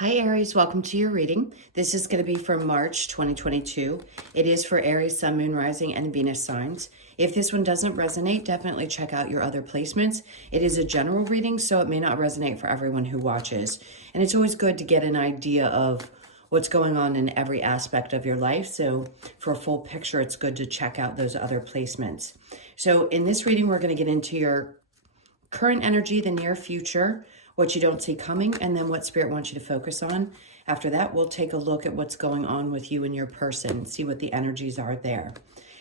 Hi Aries, welcome to your reading. This is going to be for March 2022. It is for Aries, Sun, Moon, Rising, and Venus signs. If this one doesn't resonate, definitely check out your other placements. It is a general reading, so it may not resonate for everyone who watches. And it's always good to get an idea of what's going on in every aspect of your life. So for a full picture, it's good to check out those other placements. So in this reading, we're going to get into your current energy, the near future, what you don't see coming, and then what Spirit wants you to focus on. After that, we'll take a look at what's going on with you and your person, see what the energies are there.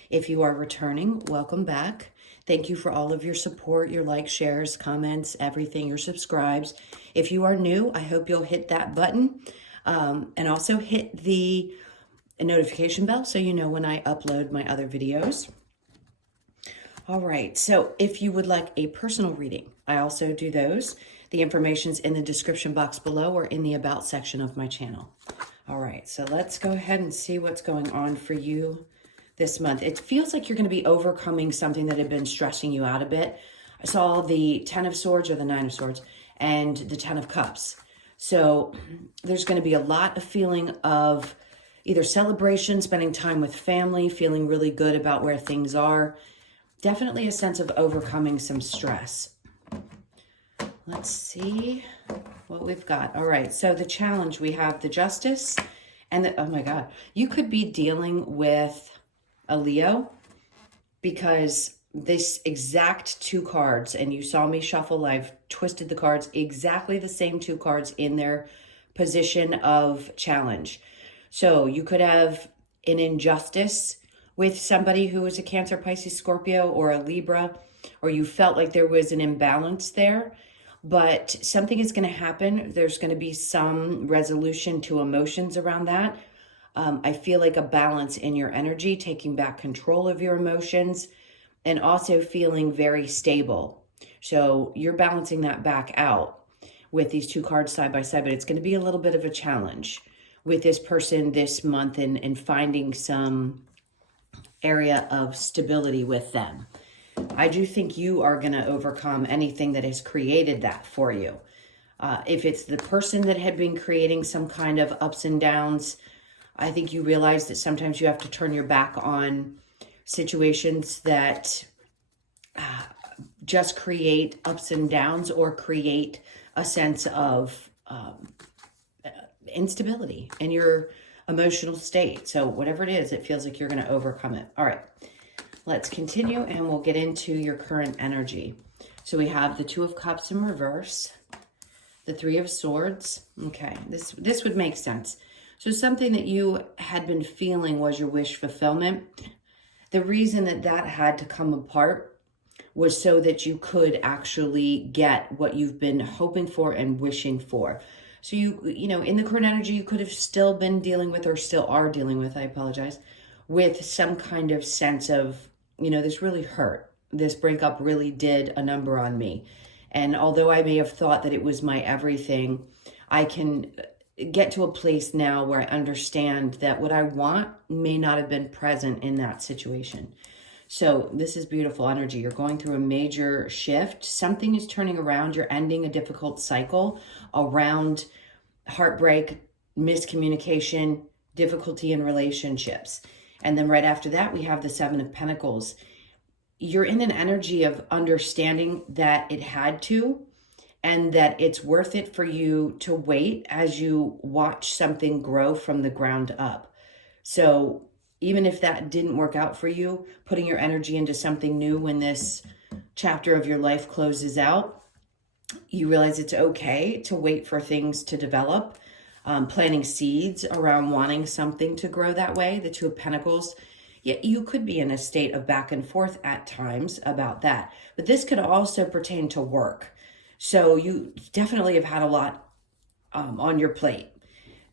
If you are returning, welcome back. Thank you for all of your support, your likes, shares, comments, everything, your subscribes. If you are new, I hope you'll hit that button and also hit the notification bell so you know when I upload my other videos. All right, so if you would like a personal reading, I also do those. The information's in the description box below or in the About section of my channel. All right, so let's go ahead and see what's going on for you this month. It feels like you're going to be overcoming something that had been stressing you out a bit. I saw the 10 of Swords or the 9 of Swords and the 10 of Cups. So there's going to be a lot of feeling of either celebration, spending time with family, feeling really good about where things are. Definitely a sense of overcoming some stress. Let's see what we've got. All right, so the challenge, we have the Justice and the, oh my God, you could be dealing with a Leo because this exact two cards, and you saw me shuffle, I've twisted the cards, exactly the same two cards in their position of challenge. So you could have an injustice with somebody who is a Cancer, Pisces, Scorpio, or a Libra, or you felt like there was an imbalance there, but something is going to happen. There's going to be some resolution to emotions around that. I feel like a balance in your energy, taking back control of your emotions, and also feeling very stable. So you're balancing that back out with these two cards side by side, but it's going to be a little bit of a challenge with this person this month and finding some area of stability with them. I do think you are going to overcome anything that has created that for you. If it's the person that had been creating some kind of ups and downs, I think you realize that sometimes you have to turn your back on situations that just create ups and downs or create a sense of instability in your emotional state. So whatever it is, it feels like you're going to overcome it. All right, let's continue and we'll get into your current energy. So we have the 2 of Cups in reverse, the 3 of Swords. Okay, this would make sense. So something that you had been feeling was your wish fulfillment. The reason that that had to come apart was so that you could actually get what you've been hoping for and wishing for. So you know, in the current energy, you could have still been dealing with, or still are dealing with, I apologize, with some kind of sense of, you know, this really hurt. This breakup really did a number on me. And although I may have thought that it was my everything, I can get to a place now where I understand that what I want may not have been present in that situation. So this is beautiful energy. You're going through a major shift. Something is turning around. You're ending a difficult cycle around heartbreak, miscommunication, difficulty in relationships. And then right after that, we have the 7 of Pentacles. You're in an energy of understanding that it had to, and that it's worth it for you to wait as you watch something grow from the ground up. So even if that didn't work out for you, putting your energy into something new when this chapter of your life closes out, you realize it's okay to wait for things to develop, planting seeds around wanting something to grow that way. The 2 of Pentacles, yet you could be in a state of back and forth at times about that. But this could also pertain to work. So you definitely have had a lot on your plate.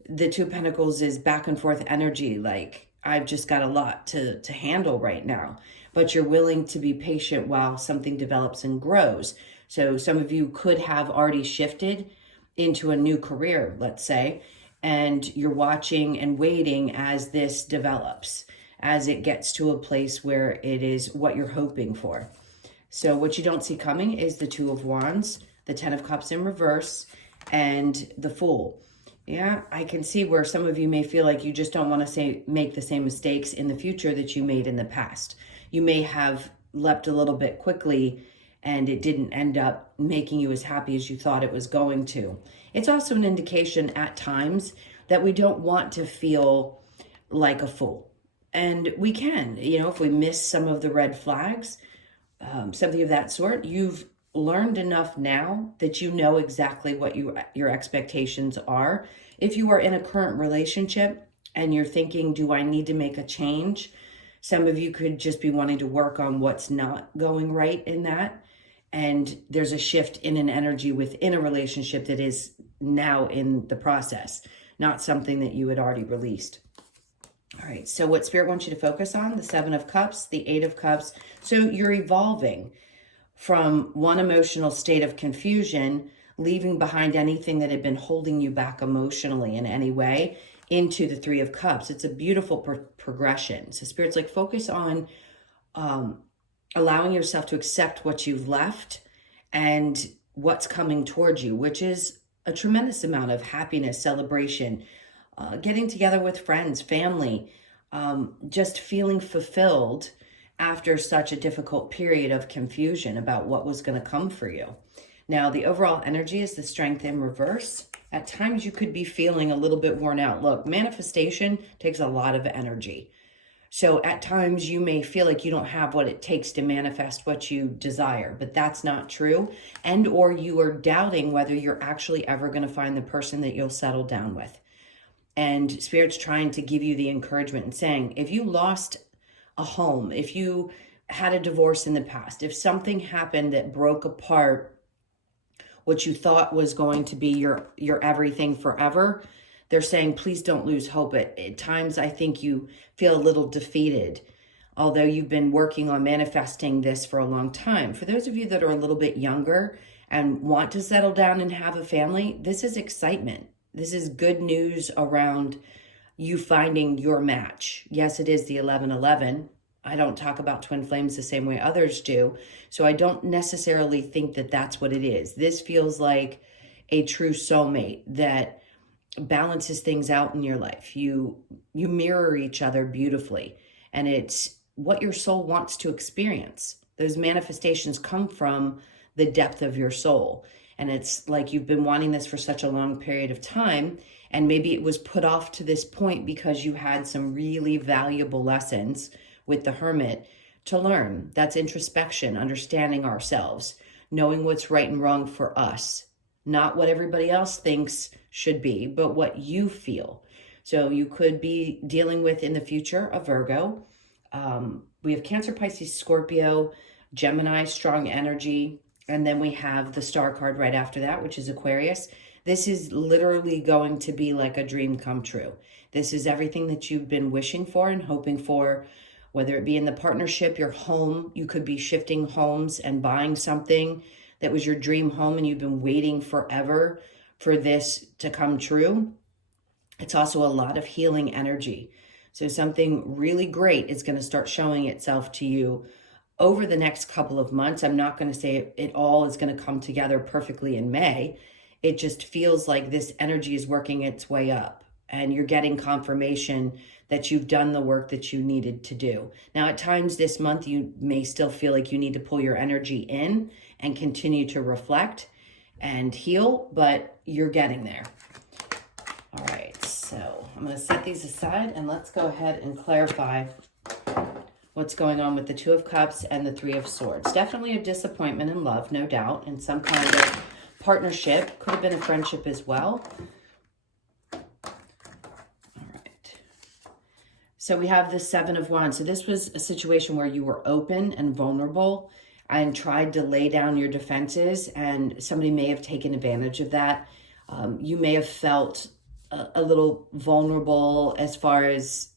The 2 of Pentacles is back and forth energy, like, I've just got a lot to handle right now, but you're willing to be patient while something develops and grows. So some of you could have already shifted into a new career, let's say, and you're watching and waiting as this develops, as it gets to a place where it is what you're hoping for. So what you don't see coming is the 2 of Wands, the 10 of Cups in reverse, and the Fool. Yeah, I can see where some of you may feel like you just don't want to make the same mistakes in the future that you made in the past. You may have leapt a little bit quickly and it didn't end up making you as happy as you thought it was going to. It's also an indication at times that we don't want to feel like a fool. And we can, if we miss some of the red flags, something of that sort, you've learned enough now that you know exactly what your expectations are. If you are in a current relationship and you're thinking, do I need to make a change? Some of you could just be wanting to work on what's not going right in that. And there's a shift in an energy within a relationship that is now in the process, not something that you had already released. All right, so what Spirit wants you to focus on, the 7 of Cups, the 8 of Cups. So you're evolving from one emotional state of confusion, leaving behind anything that had been holding you back emotionally in any way, into the 3 of Cups. It's a beautiful progression. So Spirit's like, focus on allowing yourself to accept what you've left and what's coming towards you, which is a tremendous amount of happiness, celebration, getting together with friends, family, just feeling fulfilled after such a difficult period of confusion about what was going to come for you. Now, the overall energy is the Strength in reverse. At times you could be feeling a little bit worn out. Look, manifestation takes a lot of energy. So at times you may feel like you don't have what it takes to manifest what you desire, but that's not true. And or you are doubting whether you're actually ever going to find the person that you'll settle down with. And Spirit's trying to give you the encouragement and saying, if you lost a home, if you had a divorce in the past, if something happened that broke apart what you thought was going to be your everything forever, they're saying, please don't lose hope. At times, I think you feel a little defeated, although you've been working on manifesting this for a long time. For those of you that are a little bit younger and want to settle down and have a family, this is excitement. This is good news around you finding your match. Yes, it is the 11-11. I don't talk about twin flames the same way others do, so I don't necessarily think that that's what it is. This feels like a true soulmate that balances things out in your life. You mirror each other beautifully, and it's what your soul wants to experience. Those manifestations come from the depth of your soul, and it's like you've been wanting this for such a long period of time, and maybe it was put off to this point because you had some really valuable lessons with the Hermit to learn. That's introspection, understanding ourselves, knowing what's right and wrong for us, not what everybody else thinks should be, but what you feel. So you could be dealing with in the future a Virgo. We have Cancer, Pisces, Scorpio, Gemini, strong energy. And then we have the star card right after that, which is Aquarius. This is literally going to be like a dream come true. This is everything that you've been wishing for and hoping for, whether it be in the partnership, your home. You could be shifting homes and buying something that was your dream home and you've been waiting forever for this to come true. It's also a lot of healing energy. So something really great is going to start showing itself to you over the next couple of months. I'm not going to say it all is going to come together perfectly in May. It just feels like this energy is working its way up and you're getting confirmation that you've done the work that you needed to do. Now, at times this month, you may still feel like you need to pull your energy in and continue to reflect and heal, but you're getting there. All right, so I'm going to set these aside and let's go ahead and clarify what's going on with the 2 of Cups and the 3 of Swords. Definitely a disappointment in love, no doubt, in some kind of partnership. Could have been a friendship as well. All right. So we have the 7 of Wands. So this was a situation where you were open and vulnerable and tried to lay down your defenses, and somebody may have taken advantage of that. You may have felt a little vulnerable as far as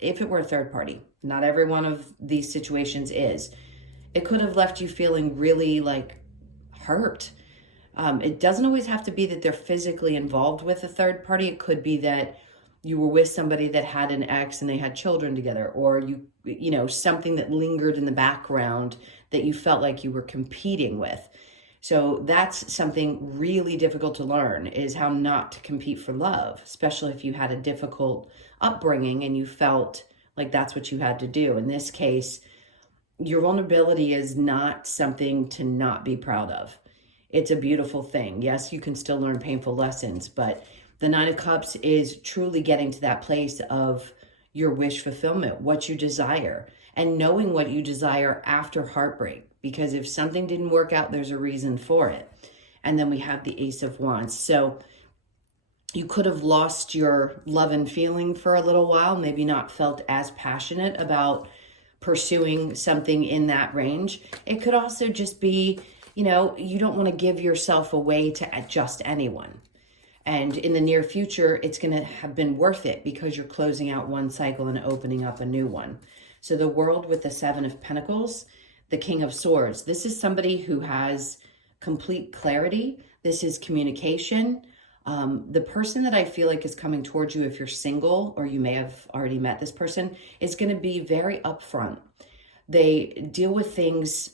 if it were a third party. Not every one of these situations is. It could have left you feeling really like hurt. It doesn't always have to be that they're physically involved with a third party. It could be that you were with somebody that had an ex and they had children together, or something that lingered in the background that you felt like you were competing with. So that's something really difficult to learn, is how not to compete for love, especially if you had a difficult upbringing and you felt like that's what you had to do. In this case, your vulnerability is not something to not be proud of. It's a beautiful thing. Yes, you can still learn painful lessons, but the Nine of Cups is truly getting to that place of your wish fulfillment, what you desire, and knowing what you desire after heartbreak. Because if something didn't work out, there's a reason for it. And then we have the Ace of Wands. So you could have lost your love and feeling for a little while, maybe not felt as passionate about pursuing something in that range. It could also just be, you know, you don't want to give yourself away to just anyone. And in the near future, it's going to have been worth it because you're closing out one cycle and opening up a new one. So the World with the Seven of Pentacles, the King of Swords. This is somebody who has complete clarity. This is communication. The person that I feel like is coming towards you, if you're single or you may have already met this person, is going to be very upfront. They deal with things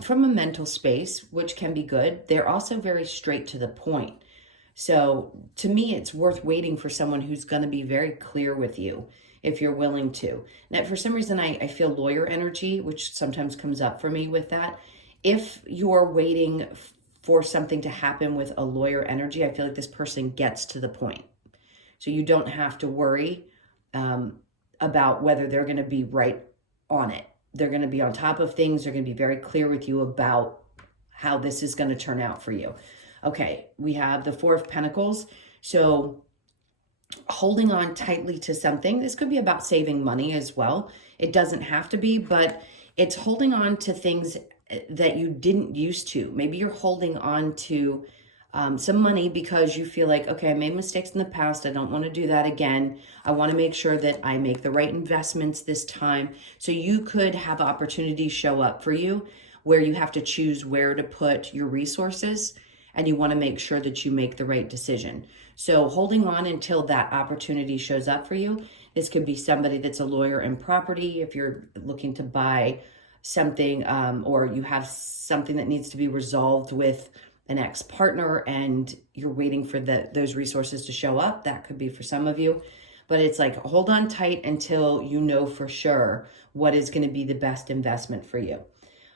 from a mental space, which can be good. They're also very straight to the point. So to me, it's worth waiting for someone who's going to be very clear with you if you're willing to. Now, for some reason, I feel lawyer energy, which sometimes comes up for me with that. If you're waiting for something to happen with a lawyer energy, I feel like this person gets to the point. So you don't have to worry about whether they're going to be right on it. They're going to be on top of things. They're going to be very clear with you about how this is going to turn out for you. Okay, we have the Four of Pentacles. So holding on tightly to something. This could be about saving money as well. It doesn't have to be, but it's holding on to things that you didn't used to. Maybe you're holding on to some money because you feel like, okay, I made mistakes in the past. I don't want to do that again. I want to make sure that I make the right investments this time. So you could have opportunities show up for you where you have to choose where to put your resources, and you want to make sure that you make the right decision. So holding on until that opportunity shows up for you. This could be somebody that's a lawyer in property. If you're looking to buy something or you have something that needs to be resolved with an ex-partner and you're waiting for those resources to show up, that could be for some of you. But it's like, hold on tight until you know for sure what is going to be the best investment for you.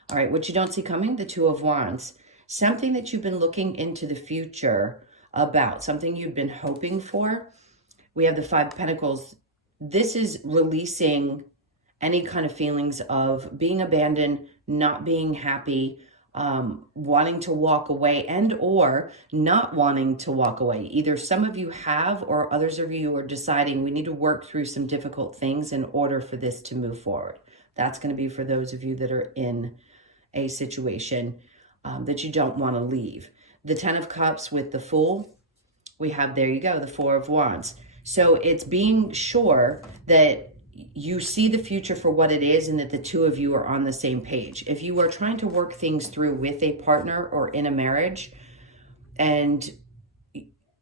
All right, what you don't see coming, the Two of Wands. Something that you've been looking into the future about, something you've been hoping for. We have the Five of Pentacles. This is releasing any kind of feelings of being abandoned, not being happy, wanting to walk away, and or not wanting to walk away. Either some of you have, or others of you are deciding we need to work through some difficult things in order for this to move forward. That's going to be for those of you that are in a situation that you don't want to leave. The Ten of Cups with the Fool. We have, there you go, the Four of Wands. So it's being sure that you see the future for what it is and that the two of you are on the same page. If you are trying to work things through with a partner or in a marriage and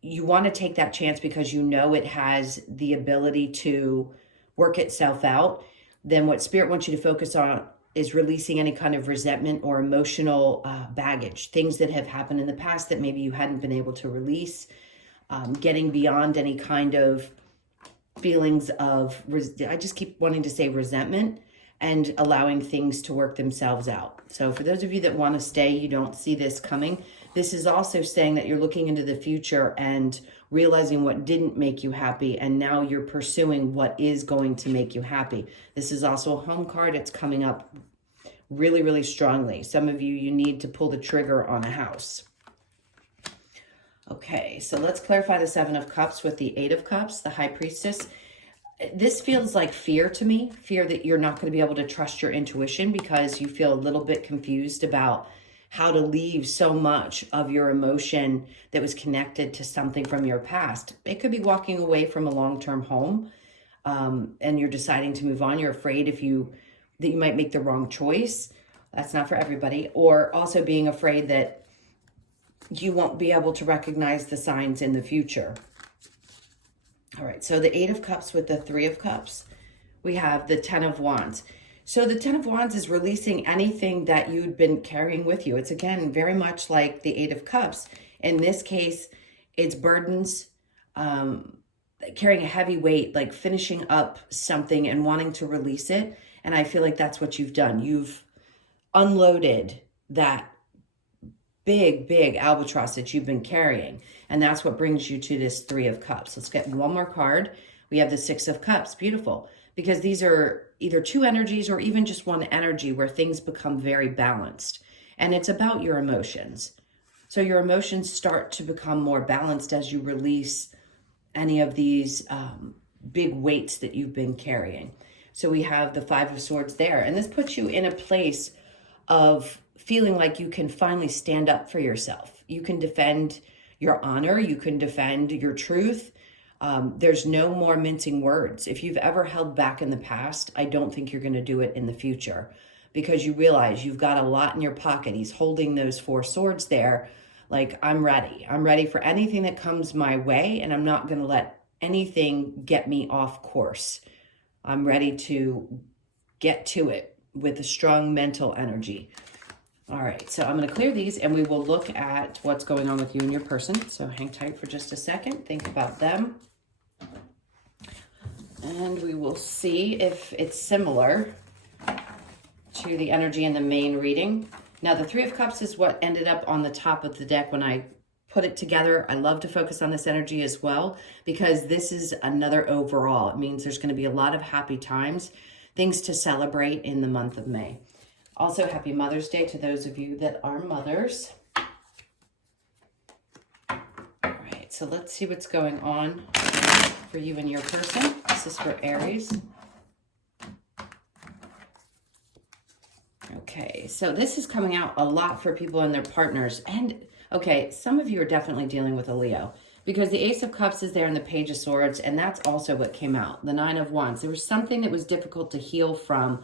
you want to take that chance because you know it has the ability to work itself out, then what Spirit wants you to focus on is releasing any kind of resentment or emotional baggage, things that have happened in the past that maybe you hadn't been able to release, getting beyond any kind of feelings of, I just keep wanting to say resentment, and allowing things to work themselves out. So for those of you that want to stay, you don't see this coming. This is also saying that you're looking into the future and realizing what didn't make you happy, and now you're pursuing what is going to make you happy. This is also a home card. It's coming up really, really strongly. Some of you, you need to pull the trigger on a house. Okay, so let's clarify the Seven of Cups with the Eight of Cups, the High Priestess. This feels like fear to me, fear that you're not going to be able to trust your intuition because you feel a little bit confused about how to leave so much of your emotion that was connected to something from your past. It could be walking away from a long-term home and you're deciding to move on. You're afraid that you might make the wrong choice. That's not for everybody. Or also being afraid that you won't be able to recognize the signs in the future. All right, so the Eight of Cups with the Three of Cups. We have the Ten of Wands. So the Ten of Wands is releasing anything that you'd been carrying with you. It's, again, very much like the Eight of Cups. In this case, it's burdens, carrying a heavy weight, like finishing up something and wanting to release it. And I feel like that's what you've done. You've unloaded that big albatross that you've been carrying. And that's what brings you to this Three of Cups. Let's get one more card. We have the Six of Cups. Beautiful. Because these are either two energies or even just one energy where things become very balanced. And it's about your emotions. So your emotions start to become more balanced as you release any of these big weights that you've been carrying. So we have the Five of Swords there. And this puts you in a place of feeling like you can finally stand up for yourself. You can defend your honor. You can defend your truth. There's no more mincing words. If you've ever held back in the past, I don't think you're going to do it in the future, because you realize you've got a lot in your pocket. He's holding those Four Swords there. Like, I'm ready. I'm ready for anything that comes my way, and I'm not going to let anything get me off course. I'm ready to get to it with a strong mental energy. All right, so I'm going to clear these, and we will look at what's going on with you and your person. So hang tight for just a second. Think about them. And we will see if it's similar to the energy in the main reading. Now, the Three of Cups is what ended up on the top of the deck when I put it together. I love to focus on this energy as well, because this is another overall. It means there's going to be a lot of happy times, things to celebrate in the month of May. Also, happy Mother's Day to those of you that are mothers. All right, so let's see what's going on for you and your person. This is for Aries. Okay, so this is coming out a lot for people and their partners. And, okay, some of you are definitely dealing with a Leo, because the Ace of Cups is there in the Page of Swords, and that's also what came out, the Nine of Wands. There was something that was difficult to heal from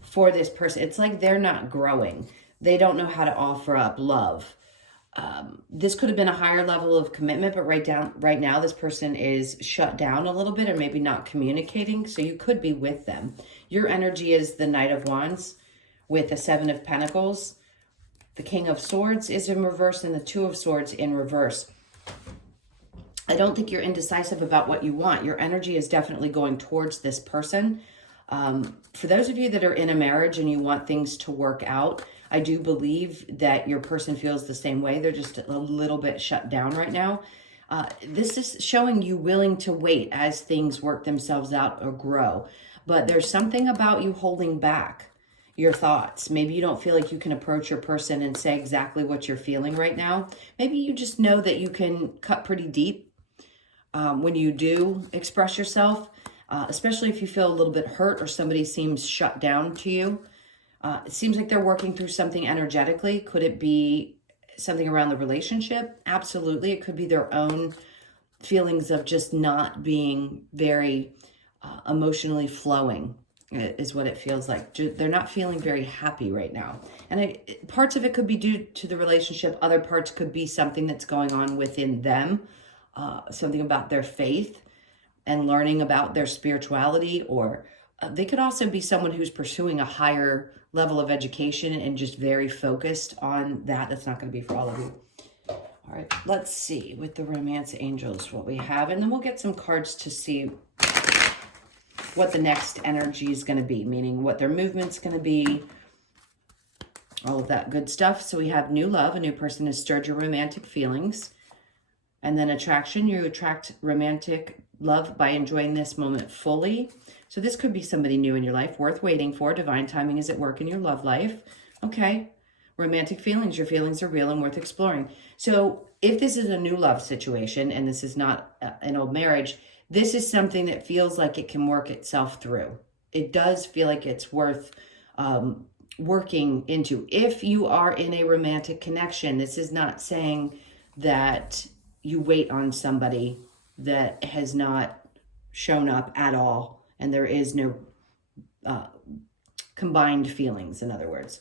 for this person. It's like they're not growing. They don't know how to offer up love. This could have been a higher level of commitment, but right now, this person is shut down a little bit, or maybe not communicating, so you could be with them. Your energy is the Knight of Wands with the Seven of Pentacles. The King of Swords is in reverse, and the Two of Swords in reverse. I don't think you're indecisive about what you want. Your energy is definitely going towards this person. For those of you that are in a marriage and you want things to work out, I do believe that your person feels the same way. They're just a little bit shut down right now. This is showing you willing to wait as things work themselves out or grow. But there's something about you holding back your thoughts. Maybe you don't feel like you can approach your person and say exactly what you're feeling right now. Maybe you just know that you can cut pretty deep when you do express yourself, especially if you feel a little bit hurt or somebody seems shut down to you. It seems like they're working through something energetically. Could it be something around the relationship? Absolutely. It could be their own feelings of just not being very emotionally flowing, is what it feels like. They're not feeling very happy right now. And parts of it could be due to the relationship. Other parts could be something that's going on within them, something about their faith and learning about their spirituality, or they could also be someone who's pursuing a higher level of education and just very focused on that. That's not going to be for all of you. All right, let's see with the Romance Angels what we have, and then we'll get some cards to see what the next energy is going to be, meaning what their movement's going to be, all of that good stuff. So we have new love. A new person has stirred your romantic feelings. And then attraction. You attract romantic love by enjoying this moment fully. So this could be somebody new in your life, worth waiting for. Divine timing is at work in your love life. Okay. Romantic feelings. Your feelings are real and worth exploring. So if this is a new love situation and this is not an old marriage, this is something that feels like it can work itself through. It does feel like it's worth working into. If you are in a romantic connection, this is not saying that you wait on somebody that has not shown up at all, and there is no combined feelings, in other words.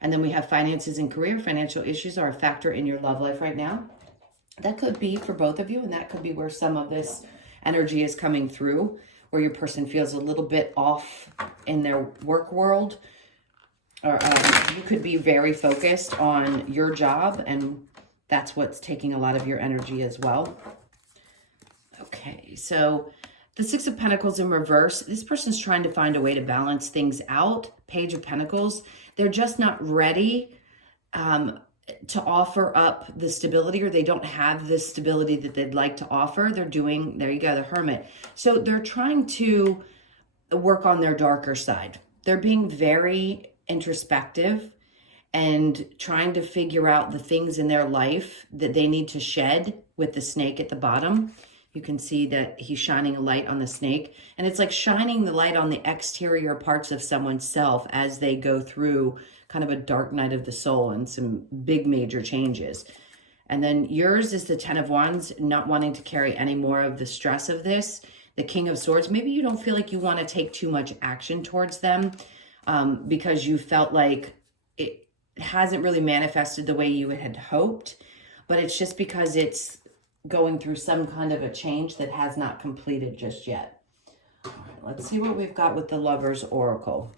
And then we have finances and career. Financial issues are a factor in your love life right now. That could be for both of you, and that could be where some of this energy is coming through. or your person feels a little bit off in their work world, or you could be very focused on your job, and that's what's taking a lot of your energy as well. Okay, so the Six of Pentacles in reverse, this person's trying to find a way to balance things out. Page of Pentacles, they're just not ready to offer up the stability, or they don't have the stability that they'd like to offer. They're doing, there you go, the Hermit. So they're trying to work on their darker side. They're being very introspective and trying to figure out the things in their life that they need to shed with the snake at the bottom. You can see that he's shining a light on the snake, and it's like shining the light on the exterior parts of someone's self as they go through kind of a dark night of the soul and some big major changes. And then yours is the Ten of Wands, not wanting to carry any more of the stress of this. The King of Swords, maybe you don't feel like you want to take too much action towards them because you felt like it hasn't really manifested the way you had hoped, but it's just because it's going through some kind of a change that has not completed just yet. All right, let's see what we've got with the Lover's Oracle.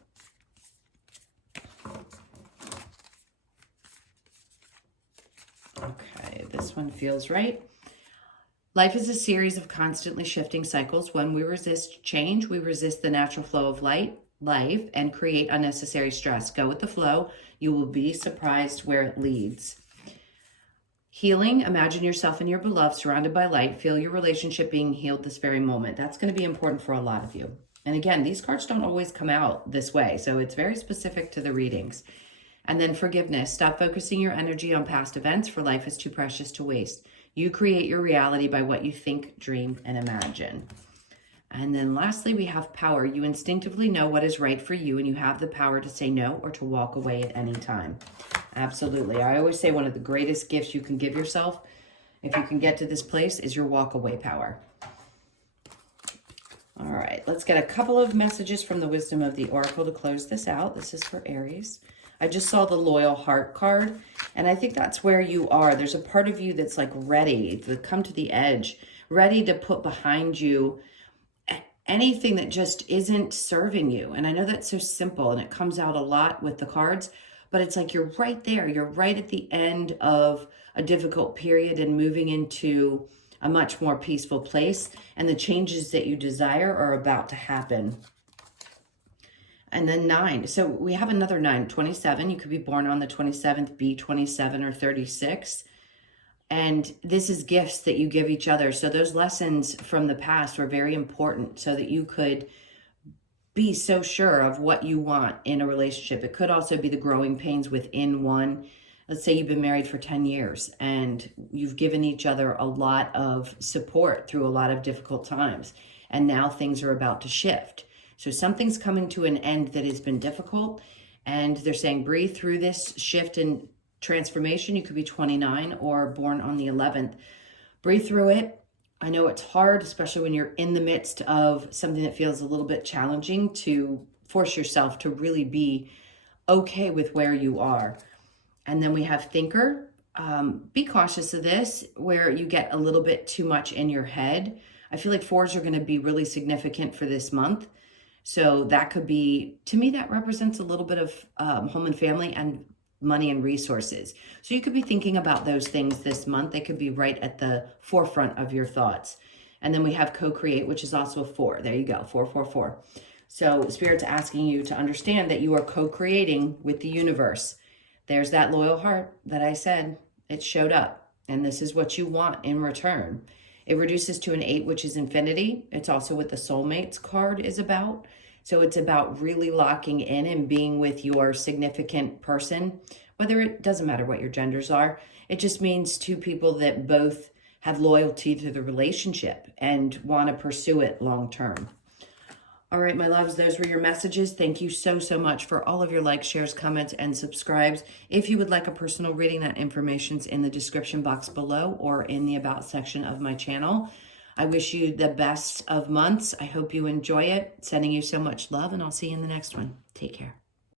Okay, this one feels right. Life is a series of constantly shifting cycles. When we resist change, we resist the natural flow of life and create unnecessary stress. Go with the flow. You will be surprised where it leads. Healing, imagine yourself and your beloved surrounded by light. Feel your relationship being healed this very moment. That's going to be important for a lot of you. And again, these cards don't always come out this way, so it's very specific to the readings. And then forgiveness. Stop focusing your energy on past events, for life is too precious to waste. You create your reality by what you think, dream, and imagine. And then lastly, we have power. You instinctively know what is right for you, and you have the power to say no or to walk away at any time. Absolutely. I always say one of the greatest gifts you can give yourself, if you can get to this place, is your walk away power. All right, let's get a couple of messages from the Wisdom of the Oracle to close this out. This is for Aries. I just saw the Loyal Heart card, and I think that's where you are. There's a part of you that's like ready to come to the edge, ready to put behind you anything that just isn't serving you. And I know that's so simple, and it comes out a lot with the cards, but it's like you're right there. You're right at the end of a difficult period and moving into a much more peaceful place, and the changes that you desire are about to happen. And then 9. So we have another 9, 27. You could be born on the 27th, be 27 or 36. And this is gifts that you give each other. So those lessons from the past were very important so that you could be so sure of what you want in a relationship. It could also be the growing pains within one. Let's say you've been married for 10 years and you've given each other a lot of support through a lot of difficult times. And now things are about to shift. So something's coming to an end that has been difficult, and they're saying breathe through this shift and transformation. You could be 29 or born on the 11th. Breathe through it. I know it's hard, especially when you're in the midst of something that feels a little bit challenging, to force yourself to really be okay with where you are. And then we have Thinker. Be cautious of this, where you get a little bit too much in your head. I feel like 4s are going to be really significant for this month. So that could be, to me, that represents a little bit of home and family and money and resources. So you could be thinking about those things this month. They could be right at the forefront of your thoughts. And then we have co-create, which is also a 4. There you go, 4, 4, 4. So Spirit's asking you to understand that you are co-creating with the universe. There's that loyal heart that I said. It showed up. And this is what you want in return. It reduces to an 8, which is infinity. It's also what the soulmates card is about. So it's about really locking in and being with your significant person, whether it doesn't matter what your genders are. It just means two people that both have loyalty to the relationship and want to pursue it long term. All right, my loves, those were your messages. Thank you so, so much for all of your likes, shares, comments, and subscribes. If you would like a personal reading, that information's in the description box below or in the About section of my channel. I wish you the best of months. I hope you enjoy it. Sending you so much love, and I'll see you in the next one. Take care.